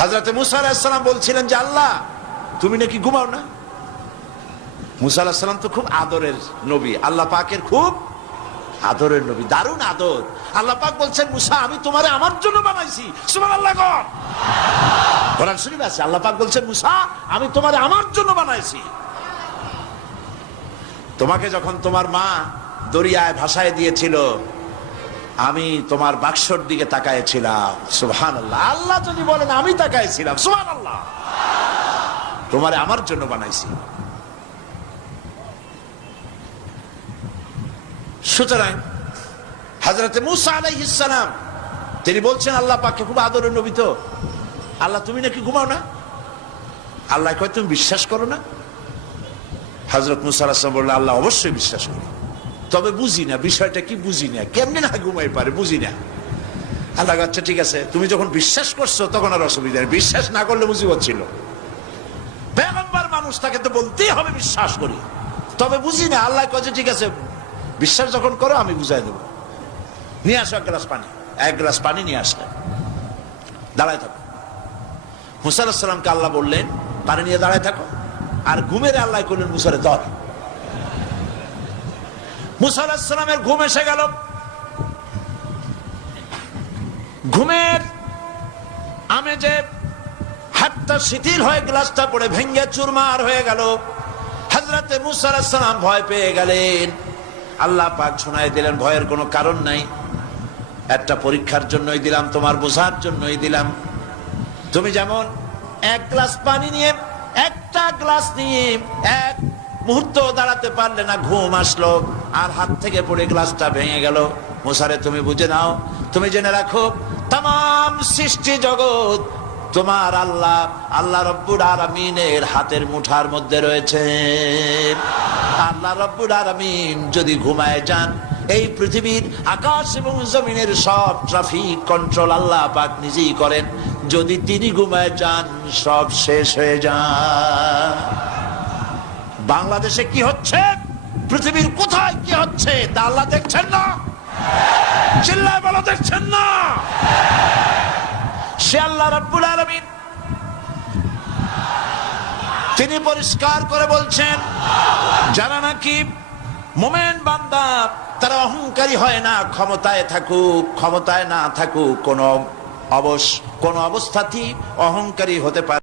হাজরাতে মুসা আলাহিসাল্লাম বলছিলেন যে, আল্লাহ, তুমি নাকি ঘুমাও না? মুসা আলাহিসাল্লাম তো খুব আদরের নবী। আল্লাহ পাকের খুব আদরের নবী। দারুণ আদর। আল্লাহ পাক বলছেন, মুসা, আমি তোমারে আমার জন্য বানাইছি। সুমান আল্লাহ কর। কোরআন শরীফ আছে। আল্লাহ পাক বলছেন, মুসা, আমি তোমারে আমার জন্য বানাইছি। তোমাকে যখন তোমার মা দরিয়ায় ভাষায় দিয়েছিল আমি তোমার বাক্সর দিকে তাকাইছিলাম সুহান আল্লাহ আল্লাহ যদি বলেন, আমি তাকাইছিলাম সুহান আল্লাহ তোমারে আমার জন্য বানাইছি। সুতরাং হাজরতে মুসা আলাইহিসালাম তিনি বলছেন, আল্লাহ পাকে খুব আদরের নবী তো। আল্লাহ, তুমি নাকি ঘুমাও না? আল্লাহ কয়, তুমি বিশ্বাস করো না? হজরত মুসা আলাহিসাম বললেন, আল্লাহ অবশ্যই বিশ্বাস করি। তবে বুঝি না, বিষয়টা কি বুঝি না? কেমনি না ঘুমাই পারে, বুঝি না। আল্লাহ আচ্ছা ঠিক আছে, তুমি যখন বিশ্বাস করছ, তখন আর অসুবিধা নেই। বিশ্বাস না করলে মুসিবত ছিল। পেগম্বার মানুষ, তাকে তো বলতেই হবে বিশ্বাস করি। তবে বুঝি না, আল্লাহ কাছে ঠিক আছে, বিশ্বাস যখন করো, আমি বুঝাই দেবো। নিয়ে আসো এক গ্লাস পানি। এক গ্লাস পানি নিয়ে আসলেন দাঁড়ায় থাকো। মুসা আলাহিসাল্লামকে আল্লাহ বললেন, পানি নিয়ে দাঁড়ায় থাকো। আর ঘুমের আল্লাহ করলেন মুসারে, দর। মুসা আলাহিসাল্লামের ঘুম এসে গেল। ঘুমের আমেজে হাতটা শিথিল হয়ে গ্লাসটা পড়ে ভেঙ্গে চুরমার হয়ে গেল হাজরাতে মুসা আলাহিসাল্লাম ভয় পেয়ে গেলেন। আল্লাহ পাক শোনায় দিলেন, ভয়ের কোনো কারণ নাই। একটা পরীক্ষার জন্যই দিলাম, তোমার বোঝার জন্যই দিলাম। তুমি যেমন এক গ্লাস পানি নিয়ে, একটা গ্লাস নিয়ে, এক মুহূর্ত দাঁড়াতে পারলে না, ঘুম আসলো আর হাত থেকে পড়ে গ্লাসটা ভেঙে গেল। মোসারে, তুমি বুঝে নাও, তুমি জেনে রাখো তাম সৃষ্টি জগৎ তোমার আল্লাহ আল্লাহ রব্বুর আরামিনের হাতের মুঠার মধ্যে রয়েছে। আল্লাহ রব্বুর আরামিন যদি ঘুমায় যান, এই পৃথিবীর আকাশ এবং জমিনের সব ট্রাফিক কন্ট্রোল আল্লাহ পাক নিজেই করেন। যদি তিনি ঘুমায় যান, সব শেষ হয়ে যান বাংলাদেশে কি হচ্ছে? পৃথিবীর কোথায় কি হচ্ছে? তা দেখছেন না। চিল্লায় বলো, দেখছেন না। সে আল্লাহ রাব্বুল আলামিন। তিনি পরিষ্কার করে বলছেন, যারা নাকি মোমেন বান্দা, তারা অহংকারী হয় না, ক্ষমতায় থাকুক, ক্ষমতায় না থাকুক, কোন অবস কোন অবস্থাতেই অহংকারী হতে পারে